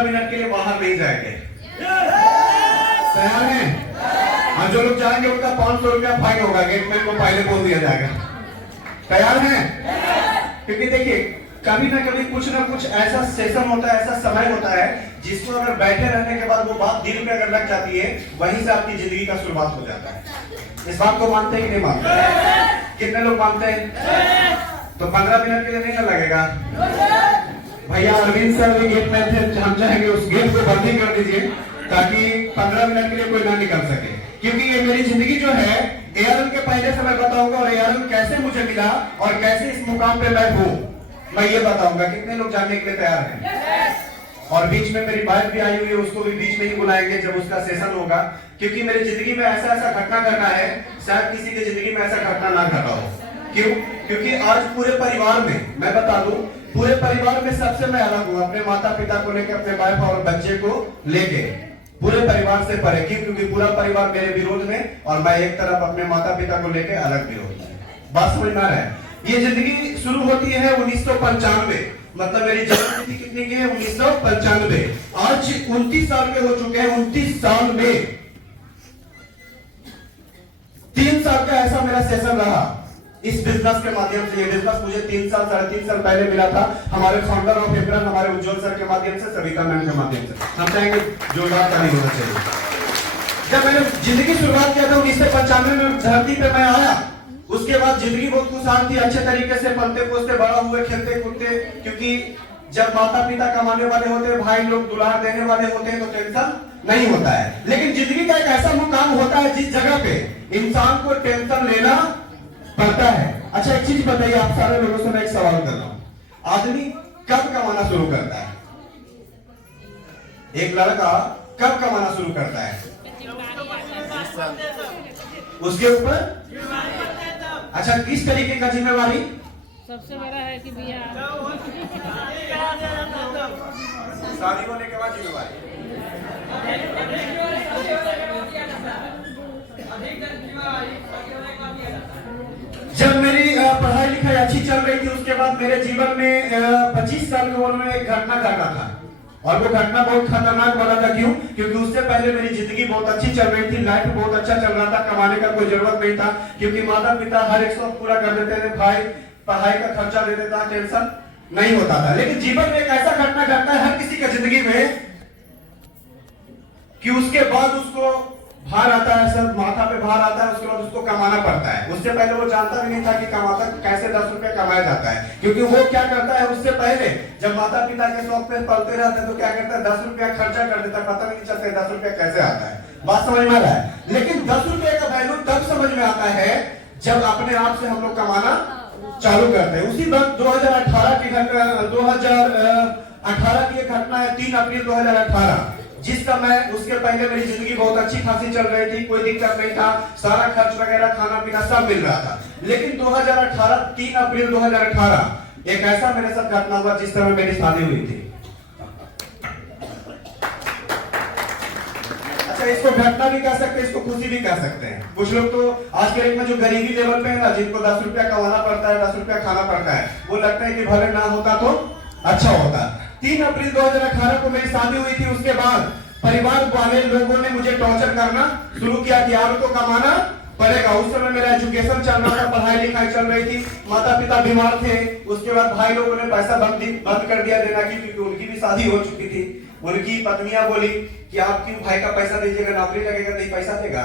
15 minute के लिए बाहर नहीं जाएंगे। तैयार हैं? और जो लोग जाएंगे उनका 500 रुपया फाइन होगा, गेटमैन को पहले बोल दिया जाएगा। तैयार हैं? क्योंकि देखिए कभी ना कभी कुछ ना कुछ ऐसा सेशन होता है, ऐसा समय होता है जिसको अगर बैठे रहने के बाद वो बात दिल में अगर लग जाती है, वहीं से आपकी जिंदगी का शुरुआत हो जाता है। इस बात को मानते हैं कि नहीं मानते? कितने लोग मानते हैं? तो 15 मिनट के लिए नहीं ना लगेगा? भैया अरविंद सर भी गेट में थे, हम चाहेंगे उस गेट को बंद ही कर दीजिए ताकि 15 मिनट के लिए कोई ना निकल सके। क्योंकि ये मेरी जिंदगी जो है एआरएल के पहले से मैं बताऊंगा, और एआरएल कैसे मुझे मिला और कैसे इस मुकाम पे मैं हूँ मैं ये बताऊंगा। कितने लोग जानने के लिए तैयार हैं? और बीच में मेरी वाइफ भी आई हुई है, उसको भी बीच में ही बुलाएंगे जब उसका सेशन होगा। क्योंकि मेरी जिंदगी में ऐसा ऐसा घटना घटा है, शायद किसी की जिंदगी में ऐसा घटना ना घटा हो। क्यों? क्योंकि आज पूरे परिवार में मैं बता दूं, पूरे परिवार में सबसे मैं अलग हूँ, अपने माता पिता को लेकर, अपने वाइफ और बच्चे को लेके पूरे परिवार से परे। क्यों? क्योंकि पूरा परिवार मेरे विरोध में और मैं एक तरफ अपने माता पिता को लेकर अलग विरोध में। बात समझ में आ रहा है? ये जिंदगी शुरू होती है 1995, मतलब मेरी जन्म तिथि कितनी की है? 1995। आज 29 साल के हो चुके हैं। 29 साल में 3 साल का ऐसा मेरा सेशन रहा इस बिजनेस के माध्यम से। ये बिजनेस मुझे 3 साल 3.5 साल पहले मिला था हमारे फाउंडर ऑफ एब्रन, हमारे उज्जवल सर के माध्यम से, सविता मैम के माध्यम से। हम चाहेंगे जोरदार ताली होना चाहिए। जब मैंने जिंदगी शुरुआत किया था 1995 में, धरती पे मैं आया, उसके बाद जिंदगी बहुत खुशहाल थी, अच्छे तरीके से पलते पोसते बड़ा हुए, खेलते कूदते। क्योंकि जब माता पिता कमाने वाले होते हैं, भाई लोग दुलार देने वाले होते हैं, तो टेंशन नहीं होता है। लेकिन जिंदगी का एक ऐसा मुकाम होता है जिस जगह पे इंसान को टेंशन लेना पड़ता है। अच्छा एक चीज बताइए, आप सारे लोगों से मैं एक सवाल कर रहा हूं, आदमी कब कमाना शुरू करता है? एक लड़का कब कमाना शुरू करता है? उसके ऊपर अच्छा किस तरीके का जिम्मेवारी? सबसे बड़ा है कि बियाह, शादी होने के बाद जिम्मेवारी। जब मेरी पढ़ाई लिखाई अच्छी चल रही थी, उसके बाद मेरे जीवन में 25 साल की उम्र में एक घटना घटा था, और वो घटना बहुत खतरनाक वाला था। क्यों? क्योंकि उससे पहले मेरी जिंदगी बहुत अच्छी चल रही थी, लाइफ बहुत अच्छा चल रहा था, कमाने का कोई जरूरत नहीं था, क्योंकि माता पिता हर एक शौक पूरा कर देते थे, भाई पढ़ाई का खर्चा दे देता, टेंशन नहीं होता था। लेकिन जीवन में एक ऐसा घटना घटता है हर किसी की जिंदगी में कि उसके बाद उसको भार आता है, सब माथा पे भार आता है, उसके बाद उसको कमाना पड़ता है। उससे पहले वो जानता भी नहीं था कि कमाता कैसे 10 रुपए कमाया जाता है। क्योंकि वो क्या करता है, उससे पहले जब माता पिता के शौक पे पलते रहते हैं तो क्या करता है, 10 रुपया खर्चा कर देता है, पता नहीं चलता 10 रुपया कैसे आता है। बात समझ में आ रहा है? लेकिन 10 रुपये का वैल्यू तब समझ में आता है जब अपने आप से हम लोग कमाना चालू करते हैं। उसी वक्त 2018 की घटना है, 3 अप्रैल 2018, जिस समय उसके पहले मेरी जिंदगी बहुत अच्छी खासी चल रही थी, कोई दिक्कत नहीं था, सारा खर्च वगैरह खाना पीना सब मिल रहा था। लेकिन 2018 3 अप्रैल 2018 एक ऐसा मेरे साथ घटना हुआ जिस समय मेरी शादी हुई थी। अच्छा इसको घटना भी कह सकते हैं, इसको खुशी भी कह सकते हैं। कुछ लोग तो आज के डेट में जो गरीबी लेवल पे है ना, जिनको 10 रुपया कमाना पड़ता है, 10 रुपया खाना पड़ता है, वो लगता है कि भले ना होता तो अच्छा होता। 3 अप्रैल 2018 को मेरी शादी हुई थी। उसके बाद परिवार वाले लोगों ने मुझे टॉर्चर करना शुरू किया कि यार तो कमाना पड़ेगा। उस समय मेरा एजुकेशन चल रहा था, पढ़ाई लिखाई चल रही थी, माता पिता बीमार थे। उसके बाद भाई लोगों ने पैसा बंद कर दिया देना की, क्योंकि उनकी भी शादी हो चुकी थी। उनकी पत्नियां बोली कि आप क्यों भाई का पैसा दीजिएगा, नौकरी लगेगा नहीं पैसा देगा।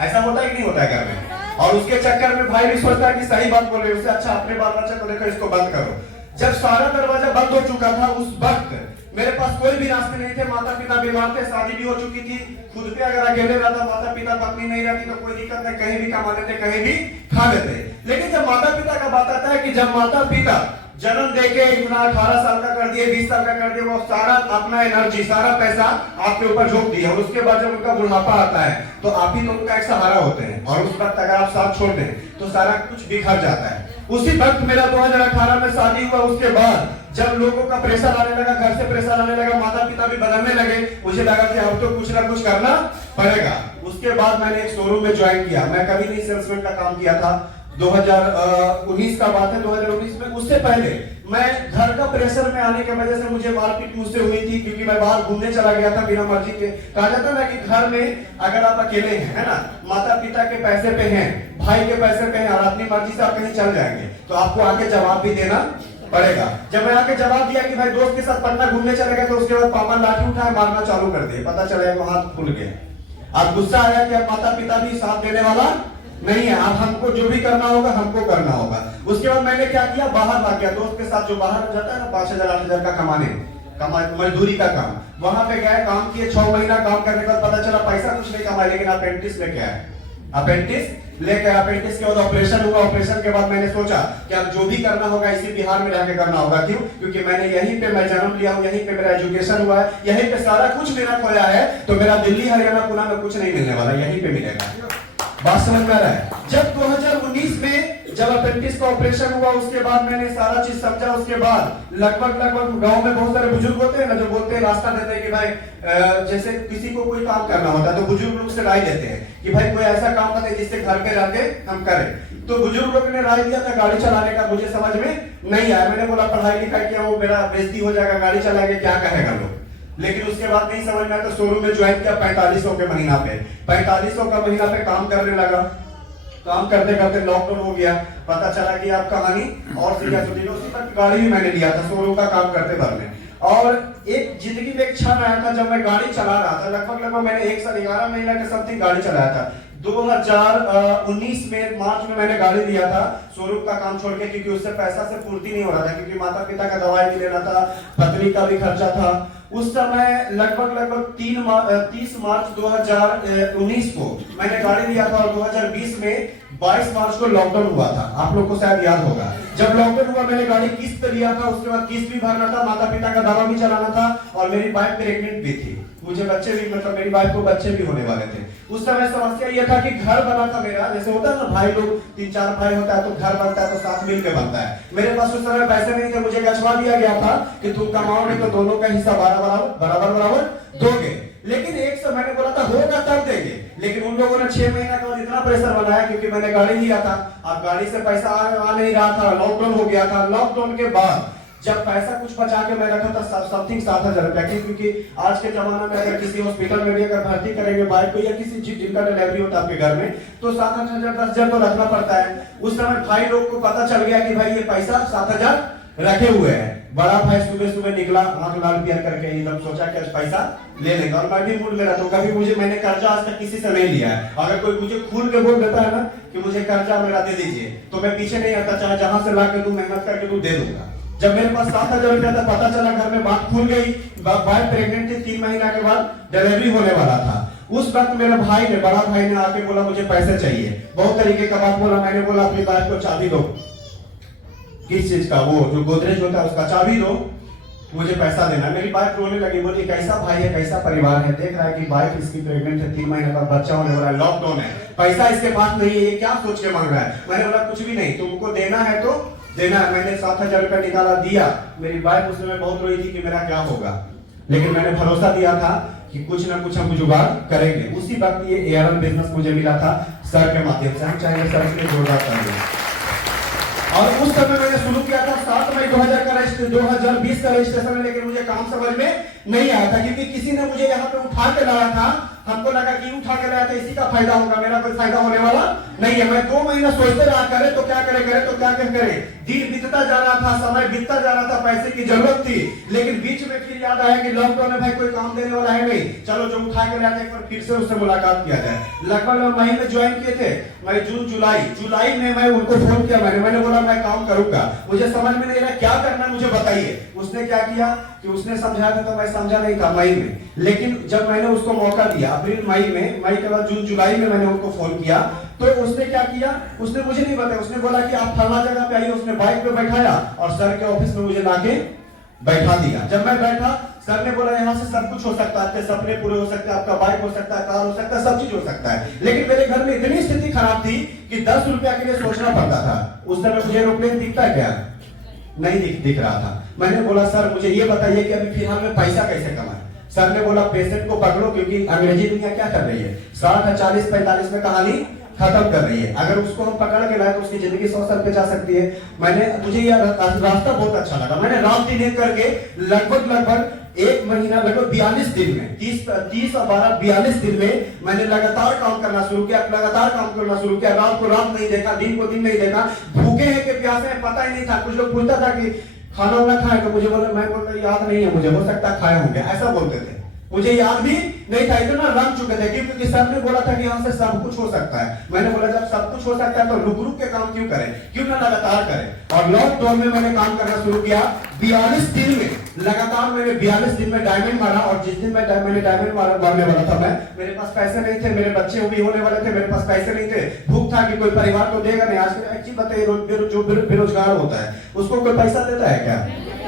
ऐसा होता है कि नहीं होता है घर में? और उसके चक्कर में भाई भी सोचता है कि सही बात बोल रहे, उससे अच्छा अपने बाल बच्चे को देखो, इसको बंद करो। जब सारा दरवाजा बंद हो चुका था, उस वक्त मेरे पास कोई भी रास्ते नहीं थे, माता पिता बीमार थे, शादी भी हो चुकी थी, खुद पे अगर अकेले रहता, माता पिता पत्नी नहीं रहती तो कोई दिक्कत नहीं, कहीं भी कमा लेते, कहीं भी खा लेते। लेकिन जब माता पिता का बात आता है कि जब माता पिता जन्म देके इतना 18 साल का कर दिए, 20 साल का कर दिए, वो सारा अपना एनर्जी, सारा पैसा आपके ऊपर झोंक दिया, और उसके बाद जब उनका बुढ़ापा आता है तो आप ही तो उनका एक सहारा होते हैं, और उस वक्त अगर आप साथ छोड़ दें तो सारा कुछ बिखर जाता है। उसी वक्त मेरा 2018 में शादी हुआ। उसके बाद जब लोगों का प्रेशर आने लगा, घर से प्रेशर आने लगा, माता पिता भी बदलने लगे, मुझे लगा कि अब तो कुछ ना कुछ करना पड़ेगा। उसके बाद मैंने एक शोरूम में ज्वाइन किया। मैं कभी नहीं सेल्समैन का काम किया था, 2019 का बात है, 2019 में। उससे पहले मैं घर का प्रेशर में आने की वजह से मुझे मारपीट मुझसे हुई थी, क्योंकि मैं बाहर घूमने चला गया था बिना मर्जी के। कहा जाता है ना कि घर में अगर आप अकेले हैं, है ना, माता पिता के पैसे पे हैं, भाई के पैसे पे हैं, और अपनी मर्जी से आप कहीं चल जाएंगे, तो आपको आके जवाब भी देना पड़ेगा। जब मैं आके जवाब दिया कि भाई दोस्त के साथ पटना घूमने चले गए, तो उसके बाद पापा लाठी उठाए, मारना चालू कर दिए। पता चला वो हाथ फूल गया। अब गुस्सा आया कि अब माता पिता भी साथ देने वाला नहीं है, अब हमको जो भी करना होगा हमको करना होगा। उसके बाद मैंने क्या किया, बाहर भाग गया दोस्त के साथ, जो बाहर जाता है ना 5,000 8,000 का कमाने, मजदूरी का काम, वहां पे गए, काम किए। 6 महीना काम करने के बाद पता चला पैसा कुछ नहीं कमाया, लेकिन अपेंडिक्स लेके आए। अपेंडिक्स लेके, अपेंडिक्स के बाद ऑपरेशन हुआ। ऑपरेशन के बाद मैंने सोचा कि अब जो भी करना होगा इसी बिहार में रहकर करना होगा। क्यों? क्योंकि मैंने यहीं पे मैं जन्म लिया हूं, यहीं पे मेरा एजुकेशन हुआ है, यहीं पे सारा कुछ मेरा खोया है, तो मेरा दिल्ली हरियाणा पुणे में कुछ नहीं मिलने वाला, यहीं पे मिलेगा। बात समझ में आ रहा है? जब 2019 में जब अपेंडिक्स का ऑपरेशन हुआ, उसके बाद मैंने सारा चीज समझा। उसके बाद लगभग गांव में बहुत सारे बुजुर्ग होते हैं ना, जो बोलते हैं, रास्ता देते हैं कि भाई जैसे किसी को कोई काम करना होता है तो बुजुर्ग लोग से राय देते हैं कि भाई कोई ऐसा काम बताइए जिससे घर पे रहके हम करें। तो बुजुर्ग लोग ने राय दिया था गाड़ी चलाने का। मुझे समझ में नहीं आया। मैंने बोला पढ़ाई लिखाई किया, वो मेरा बेइज्जती हो जाएगा, गाड़ी चलाएंगे क्या कहेगा लोग। लेकिन उसके बाद नहीं समझ में आया, तो शोरूम में ज्वाइन किया 4500 के महीना पे। 4500 का महीना पे काम करने लगा। काम करते करते लॉकडाउन हो गया। पता चला कि आप कहानी और सीरियस होती है। उसी पर गाड़ी भी मैंने लिया था शोरूम का काम करते भर में। और एक जिंदगी में एक क्षण आया था जब मैं गाड़ी चला रहा था। लगभग मैंने 1 साल 11 महीना के समथिंग गाड़ी चलाया था। 2019 में मार्च में मैंने गाड़ी लिया था शोरूम का काम छोड़ के, क्योंकि उससे पैसा से पूर्ति नहीं हो रहा था, क्योंकि माता पिता का दवाई भी लेना था, पत्नी का भी खर्चा था। उस समय लगभग 30 मार्च 2019 को मैंने गाड़ी लिया था, और 2020 में 22 मार्च को लॉकडाउन हुआ था। आप लोग को शायद याद होगा। जब लॉकडाउन हुआ मैंने गाड़ी किस्त पे लिया था, उसके बाद किस्त भी भरना था, माता पिता का दवा भी चलाना था, और मेरी वाइफ प्रेग्नेंट भी थी। मुझे बच्चे भी, मतलब मेरी वाइफ को बच्चे भी होने वाले थे। उस समय समस्या यह था कि घर बना था मेरा, जैसे होता है ना भाई लोग 3-4 भाई होता है तो घर बनता है तो साथ मिलकर बनता है। मेरे पास उस समय पैसे नहीं थे। मुझे गछवा दिया गया था कि तुम कमाओगे तो दोनों का हिस्सा बराबर दोगे। लेकिन एक से मैंने बोला था होगा तब देंगे, लेकिन उन लोगों ने 6 महीना के बाद इतना प्रेशर बनाया, क्योंकि मैंने गाड़ी लिया था। अब गाड़ी से पैसा आ नहीं रहा था, लॉकडाउन हो गया था। लॉकडाउन के बाद जब पैसा कुछ बचा के मैं रखा था समथिंग 7,000 रुपया, क्योंकि आज के जमाना में अगर किसी हॉस्पिटल में भी अगर भर्ती करेंगे बाइक को, या किसी जिनका डिलीवरी होता है आपके घर में, तो 7-8 हजार 10,000 तो रखना पड़ता है। उस समय भाई लोग को पता चल गया कि भाई ये पैसा 7,000 रखे हुए हैं। बड़ा भाई सुबह निकला आंख लाल पियर करके, एकदम सोचा कि पैसा ले लेगा। और मैं भी मूड में रहता हूँ, कभी मुझे मैंने कर्जा आज तक किसी से नहीं लिया है। अगर कोई मुझे खुल के बोल देता है ना कि मुझे कर्जा मेरा दे दीजिए, तो मैं पीछे नहीं आता, चाहे जहां से ला के दूं, मेहनत करके दूं, दे दूंगा। जब मेरे पास 7,000 रुपया था, पता चला घर में बात खुल गई, वाइफ प्रेग्नेंट थी, 3 महीना के बाद डिलीवरी होने वाला था। उस वक्त मेरे भाई ने, बड़ा भाई ने आके बोला मुझे पैसे चाहिए। बहुत तरीके का बात बोला। मैंने बोला अपनी वाइफ को चाबी दो, किस चीज का, वो जो गोदरेज होता है उसका चाबी दो, मुझे पैसा देना। मेरी वाइफ रोने लगी, बोली कैसा भाई है, कैसा परिवार है, देख रहा है कि वाइफ इसकी प्रेग्नेंट है, 3 महीने का बच्चा होने वाला है, लॉकडाउन है, पैसा इसके पास नहीं है, ये क्या सोच के मांग रहा है। मैंने बोला कुछ भी नहीं, तुमको देना है तो देना है। मैंने 7,000 रुपया निकाला, दिया। मेरी वाइफ उस समय बहुत रोई थी कि मेरा क्या होगा, लेकिन मैंने भरोसा दिया था कि कुछ ना कुछ हम जुगाड़ करेंगे। उसी वक्त ये एयरन बिजनेस मुझे मिला था सर के माध्यम से। हम चाहेंगे सर के लिए जोरदार करेंगे। और उस समय मैंने शुरू किया था 7 मई 2020 का रजिस्ट्रेशन है, लेकिन मुझे काम समझ में नहीं आया था, क्योंकि किसी ने मुझे यहाँ पे उठा के लाया था। हमको लगा कि उठा के लाया था इसी का फायदा होगा, मेरा कोई फायदा होने वाला नहीं है। मैं 2 महीना सोचते रहा, करे तो क्या करे, करे तो क्या करे। दिन बीतता जा रहा था, समय बीतता जा रहा था, पैसे की जरूरत थी। लेकिन बीच में फिर याद आया कि लॉकडाउन में भाई कोई काम देने वाला है नहीं, चलो जो उठा के लाया था एक बार फिर से उससे मुलाकात किया जाए। लगभग मई में ज्वाइन किए थे, मैं जून जुलाई में मैं उनको फोन किया। मैंने बोला मैं काम करूंगा, मुझे समझ में नहीं रहा क्या करना, मुझे बताइए। उसने क्या किया कि उसने समझाया था तो मैं समझा नहीं था मई में, लेकिन जब मैंने उसको मौका दिया अप्रैल मई के बाद जून जुलाई में मैंने उनको फोन किया, तो उसने क्या किया, उसने मुझे नहीं बताया। उसने बोला कि आप फलाना जगह पे आइए। उसने बाइक पे बैठाया और सर के ऑफिस में मुझे लाके बैठा दिया। जब मैं बैठा, सर ने बोला यहाँ से सब कुछ हो सकता है, आपके सपने पूरे हो सकते हैं, आपका बाइक हो सकता है, कार हो सकता है, सब चीज हो सकता है। लेकिन मेरे घर में इतनी स्थिति खराब थी कि 10 रुपया के लिए सोचना पड़ता था। उस समय मुझे एरोप्लेन दिखता है क्या, नहीं दिख रहा था। मैंने बोला सर मुझे ये बताइए कि अभी फिलहाल में पैसा कैसे कमाएं। सर ने बोला पेशेंट को पकड़ो, क्योंकि अंग्रेजी दुनिया क्या कर रही है, 60 40 45 में कहानी खत्म कर रही है। अगर उसको हम पकड़ के लाए तो उसकी जिंदगी 100 साल पे जा सकती है। मुझे यह रास्ता बहुत अच्छा लगा। मैंने रात दिन एक करके लगभग एक महीना, लगभग 42 दिन में, 30 और 12 42 दिन में मैंने लगातार काम करना शुरू किया, रात को रात नहीं देखा, दिन को दिन नहीं देखा। भूखे हैं कि प्यासे हैं पता ही नहीं था। कुछ लोग पूछता था कि खाना वाना खाए, तो मैं बोलता याद नहीं है मुझे, हो सकता है खाए होंगे, ऐसा बोलते थे। मुझे याद भी नहीं था, इतना रंग चुके थे क्योंकि सर ने बोला था कि यहाँ से सब कुछ हो सकता है। मैंने बोला जब सब कुछ हो सकता है तो रुक रुक के काम क्यों करें, क्यों ना लगातार करें। और लॉकडाउन में मैंने काम करना शुरू किया। 42 दिन में लगातार मैंने 42 दिन में डायमंड मारा। और जिस दिन मैंने डायमंड मारने वाला था, मेरे पास पैसे नहीं थे, मेरे बच्चे भी होने वाले थे, मेरे पास पैसे नहीं थे। भूख था कि कोई परिवार को देगा नहीं। आज एक चीज बताइए, जो बेरोजगार होता है उसको कोई पैसा देता है क्या?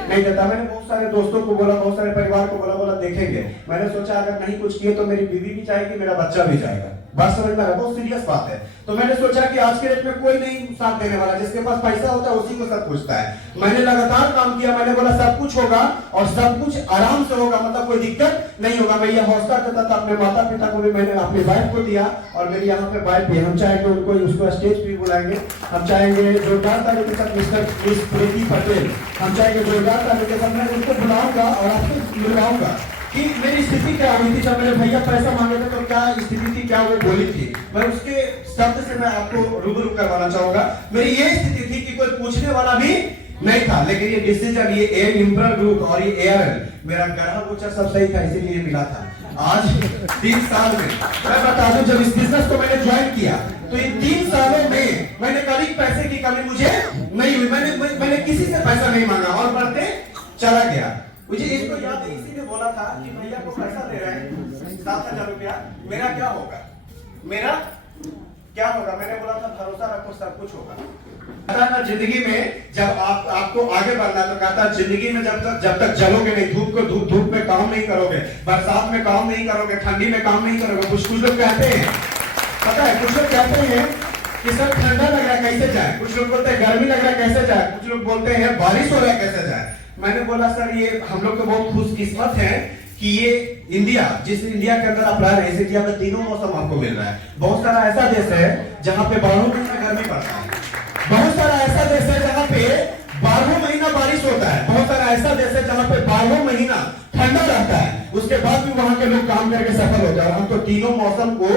नहीं देता। मैंने बहुत सारे दोस्तों को बोला, बहुत सारे परिवार को बोला देखेंगे। मैंने सोचा अगर नहीं कुछ किए तो मेरी बीवी भी जाएगी, मेरा बच्चा भी जाएगा। बात समझ में आ रहा है? बहुत सीरियस बात है। तो मैंने सोचा कि आज के डेट में कोई नहीं साथ देने वाला, जिसके पास पैसा होता है उसी को सब पूछता है। मैंने लगातार काम किया। मैंने बोला सब कुछ होगा और सब कुछ आराम से होगा, मतलब कोई दिक्कत नहीं होगा। मैं ये हौसला देता था अपने माता पिता को भी, मैंने अपनी वाइफ को दिया। और मेरी यहाँ पे वाइफ भी, हम चाहेंगे उसको स्टेज पे बुलाएंगे। हम चाहेंगे जोरदार ताली के साथ मिस प्रीति पटेल, हम चाहेंगे जोरदार ताली के साथ मैं उनको बुलाऊंगा और आपको मिलवाऊंगा कि मेरी स्थिति क्या हुई थी जब मेरे भैया पैसा मांगे थे, तो क्या स्थिति थी, क्या वो बोली थी। मैं उसके शब्द से मैं आपको रूबरू करवाना चाहूंगा। मेरी ये स्थिति थी कि कोई पूछने वाला भी नहीं था, लेकिन ये डिसीजन, ये एयर इंप्रा ग्रुप और ये एयर, मेरा ग्रह गोचर सब सही था, इसीलिए मिला था। आज 3 साल में मैं बता दूं, जब इस बिजनेस को मैंने ज्वाइन किया तो इन 3 सालों में मैंने कभी पैसे की कमी मुझे नहीं हुई। मैंने किसी से पैसा नहीं मांगा और बढ़ते चला गया। मुझे इसको याद है, इसी ने बोला था कि भैया को पैसा दे रहे हैं 7,000 रुपया, मेरा क्या होगा, मैंने बोला था भरोसा रखो सब कुछ होगा। कहता ना जिंदगी में जब आपको आगे बढ़ना है तो कहता जिंदगी में जब तक जलोगे नहीं, धूप में काम नहीं करोगे, बरसात में काम नहीं करोगे, ठंडी में काम नहीं करोगे। कुछ लोग कहते हैं, पता है, कुछ लोग कहते हैं कि सर ठंडा लग रहा है कैसे जाए, कुछ लोग बोलते हैं गर्मी लग रहा है कैसे जाए, कुछ लोग बोलते हैं बारिश हो रहा है कैसे जाए। मैंने बोला सर ये हम लोग को बहुत खुशकिस्मत है कि ये इंडिया, जिस इंडिया के अंदर आप रह रहे हैं, इस इंडिया में तीनों मौसम आपको मिल रहा है। बहुत सारा ऐसा देश है जहाँ पे 12 महीना गर्मी पड़ता है, बहुत सारा ऐसा देश है जहाँ पे 12 महीना बारिश होता है, बहुत सारा ऐसा देश है जहाँ पे 12 महीना ठंडा रहता है, उसके बाद भी वहां के लोग काम करके सफल होते हैं। हम तो तीनों मौसम को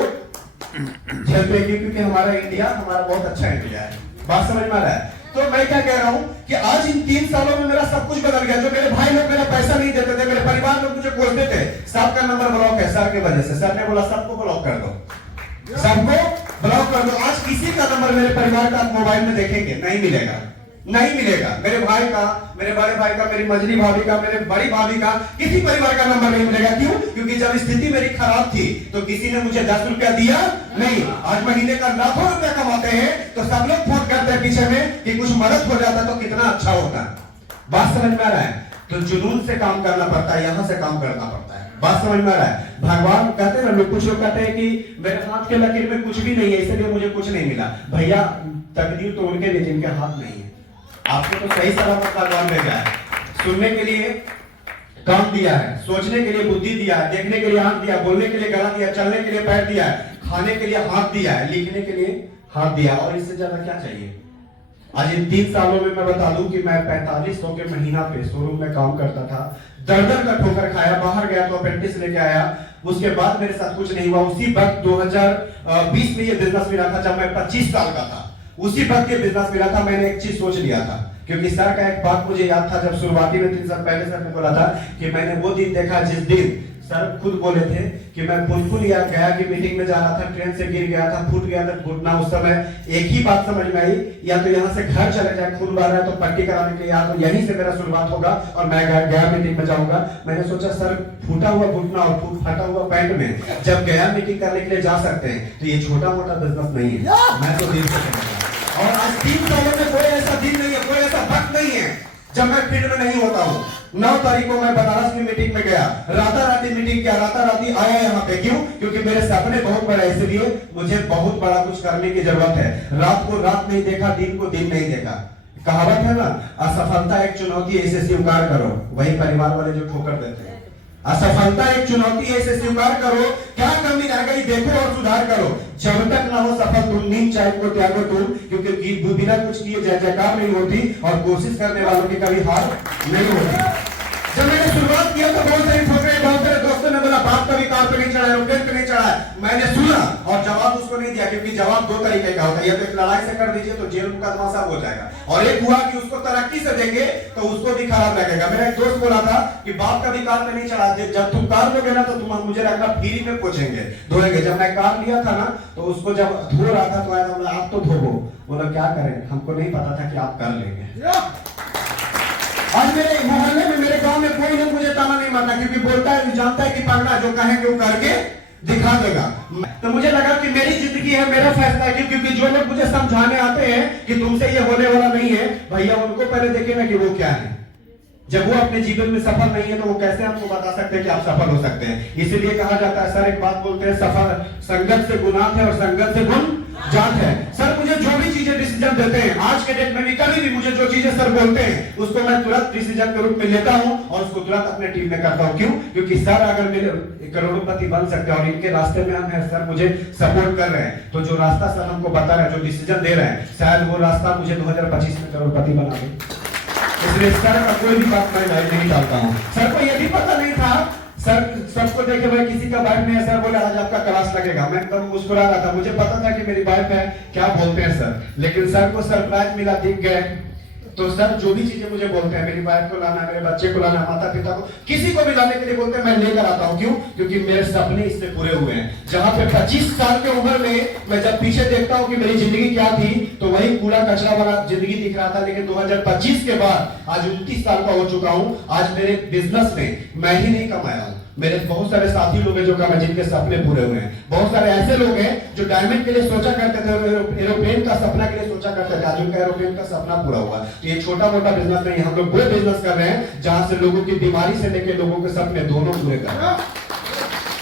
झेलते हैं क्योंकि हमारा इंडिया बहुत अच्छा इंडिया है। बात समझ में आ रहा है? तो मैं क्या कह रहा हूं कि आज इन 3 सालों में मेरा सब कुछ बदल गया। जो मेरे भाई लोग मेरा पैसा नहीं देते थे, मेरे परिवार लोग मुझे कोसते थे, सबका नंबर ब्लॉक है सर के वजह से। सर ने बोला सबको ब्लॉक कर दो, सबको ब्लॉक कर दो। आज किसी का नंबर मेरे परिवार का आप मोबाइल में देखेंगे नहीं मिलेगा, नहीं मिलेगा। मेरे भाई का, मेरे बड़े भाई का, मेरी मझली भाभी का, मेरे बड़ी भाभी का, किसी परिवार का नंबर नहीं मिलेगा। क्यों? क्योंकि जब स्थिति मेरी खराब थी तो किसी ने मुझे 10 रुपया दिया नहीं। आज महीने का लाखों रुपया कमाते हैं तो सब लोग फोन करते हैं पीछे में कि कुछ मदद हो जाता तो कितना अच्छा होता। बात समझ में आ रहा है? तो जुनून से काम करना पड़ता है, यहां से काम करना पड़ता है। बात समझ में आ रहा है? भगवान कहते हैं ना, लोग कुछ लोग कहते हैं कि मेरे हाथ के लकीर में कुछ भी नहीं है इसलिए मुझे कुछ नहीं मिला। भैया तकदीर तो उनके लिए जिनके हाथ नहीं है। आपको तो सही सलामत भगवान भेजा है, सुनने के लिए कान दिया है, सोचने के लिए बुद्धि दिया है, देखने के लिए आंख दिया, बोलने के लिए गला दिया, चलने के लिए पैर दिया है, खाने के लिए हाथ दिया है, लिखने के लिए हाथ दिया, और इससे ज्यादा क्या चाहिए? आज इन 3 सालों में मैं बता दूं कि मैं 4500 के महीना पे शोरूम में काम करता था। दर्दन का ठोकर खाया, बाहर गया तो अपेंडिक्स लेके आया, उसके बाद मेरे साथ कुछ नहीं हुआ। उसी वक्त 2020 में ये बिजनेस मिला था जब मैं 25 साल का था, उसी वक्त ये बिजनेस मिला था। मैंने एक चीज सोच लिया था, क्योंकि सर का एक बात मुझे याद था जब शुरुआती में 3 साल पहले सर ने बोला था कि मैंने वो दिन देखा जिस दिन सर खुद बोले थे कि मैं पुनपुन या गया की मीटिंग में जा रहा था, ट्रेन से गिर गया था, फूट गया था घुटना। उस समय एक ही बात समझ में आई, या तो यहाँ से घर चले जाए, खून बह रहा है तो पट्टी कराने के लिए, या तो यहीं से मेरा शुरुआत होगा और मैं गया मीटिंग में जाऊंगा। मैंने सोचा सर फूटा हुआ घुटना और फटा हुआ पैंट में जब गया मीटिंग करने के लिए जा सकते हैं तो ये छोटा मोटा बिजनेस नहीं है। मैं तो दिल से, और आज 3 सालों में कोई ऐसा दिन नहीं है, कोई ऐसा वक्त नहीं है जब मैं फील्ड में नहीं होता हूँ। 9 तारीख को मैं बनारस की मीटिंग में गया, राताराती मीटिंग किया, राताराती आया यहाँ पे। क्यों? क्योंकि मेरे सपने बहुत बड़े, इसलिए मुझे बहुत बड़ा कुछ करने की जरूरत है। रात को रात नहीं देखा, दिन को दिन नहीं देखा। कहावत है ना, असफलता एक चुनौती है, इसे स्वीकार करो। वही परिवार वाले जो ठोकर देते हैं, असफलता एक चुनौती है, इसे स्वीकार करो। क्या कमी रह गई देखो और सुधार करो। जब तक ना हो सफल तुम नींद चाय को त्यागो तुम, क्योंकि बिना कुछ किए जय जयकार नहीं होती और कोशिश करने वालों की कभी हार नहीं होती। जब मैंने शुरुआत किया तो बहुत सारी ठोकरें, बहुत सारे दोस्तों ने बोला बाप कभी कार पे नहीं चढ़ा, एरोप्लेन पे नहीं चढ़ा। मैंने सुना और जवाब उसको नहीं दिया, क्योंकि जवाब दो तरीके का होता है, या तो एक लड़ाई से कर दीजिए तो जेल मुकदमा सब हो जाएगा, और एक हुआ कि उसको तरक्की से देंगे तो उसको भी खराब लगेगा। मेरा एक दोस्त बोला था कि बाप कभी कार पे नहीं चढ़ा, जब तुम कार लोगे ना तो तुम मुझे रखना फ्री में पूछेंगे धोएंगे। जब मैं कार लिया था ना तो उसको जब धो रहा था तो आया बोला आप तो धोबो। बोला क्या करें, हमको नहीं पता था कि आप कर लेंगे। आज मेरे मोहल्ले में मेरे गांव में कोई लोग मुझे ताना नहीं मारता, क्योंकि बोलता है जानता है कि पगला जो कहेंगे वो करके दिखा देगा। तो मुझे लगा कि मेरी जिंदगी है, मेरा फैसला है, क्योंकि जो लोग मुझे समझाने आते हैं कि तुमसे ये होने वाला नहीं है, भैया उनको पहले देखे ना कि वो क्या है। जब वो अपने जीवन में सफल नहीं है तो वो कैसे आपको बता सकते हैं कि आप सफल हो सकते हैं। इसीलिए कहा जाता है, सर एक बात बोलते हैं, सफल संगत से गुनाह है और संगत से गुण जात है। सर मुझे जो भी चीजें डिसीजन देते हैं आज के डेट में भी, कभी भी मुझे जो चीजें सर बोलते हैं उसको मैं तुरंत डिसीजन के रूप में लेता हूं और उसको तुरंत अपने टीम में करता हूं। क्यों? क्योंकि सर अगर मेरे करोड़पति बन सकते हैं और इनके रास्ते में हम हैं, सर मुझे सपोर्ट कर रहे हैं, तो जो रास्ता सर हमको बता रहे हैं, जो डिसीजन दे रहे हैं, शायद वो रास्ता मुझे 2025 में करोड़पति बना दे। इसलिए सर का कोई भी बात मैं नहीं टालता हूँ। सर को ये भी पता नहीं था, सर सबको देखे भाई किसी का वाइफ नहीं है, सर बोले आज आपका क्लास लगेगा। मैं एकदम मुस्कुरा रहा था, मुझे पता था कि मेरी वाइफ है, क्या बोलते हैं सर, लेकिन सर को सरप्राइज मिला, दिख गए। तो सर जो भी चीजें मुझे बोलते हैं, मेरी वाइफ को लाना, मेरे बच्चे को लाना, माता पिता को, किसी को भी लाने के लिए बोलते हैं, मैं लेकर आता हूँ। क्यों? क्योंकि मेरे सपने इससे पूरे हुए हैं। जहां पे 25 साल की उम्र में मैं जब पीछे देखता हूँ कि मेरी जिंदगी क्या थी, तो वही कूड़ा कचरा वाला जिंदगी दिख रहा था, लेकिन 2025 के बाद आज 29 साल का हो चुका हूँ। आज मेरे बिजनेस में मैं ही नहीं कमाया हूँ, मेरे बहुत सारे साथी लोग हैं जो कमाए, जिनके सपने पूरे हुए हैं। बहुत सारे ऐसे लोग हैं जो डायमंड के लिए सोचा करते थे, एरोप्लेन का सपना के लिए सोचा करते थे, आज उनका एरोप्लेन का सपना पूरा हुआ। तो ये छोटा मोटा बिजनेस नहीं, हम लोग वो बिजनेस कर रहे हैं जहां से लोगों की बीमारी से लेकर लोगों के सपने दोनों पूरे कर रहे हैं।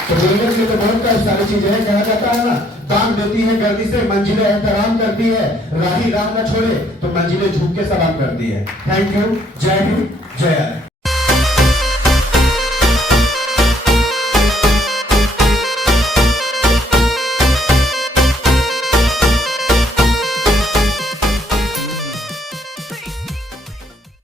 तो बोलने के लिए तो बहुत सारी चीजें हैं। कहा जाता है ना, दान देती है गर्दी से, मंजिलें एहतराम करती है, राही राह न छोड़े तो मंजिलें झुक के सलाम करती है। Thank you. जय हिंद, जय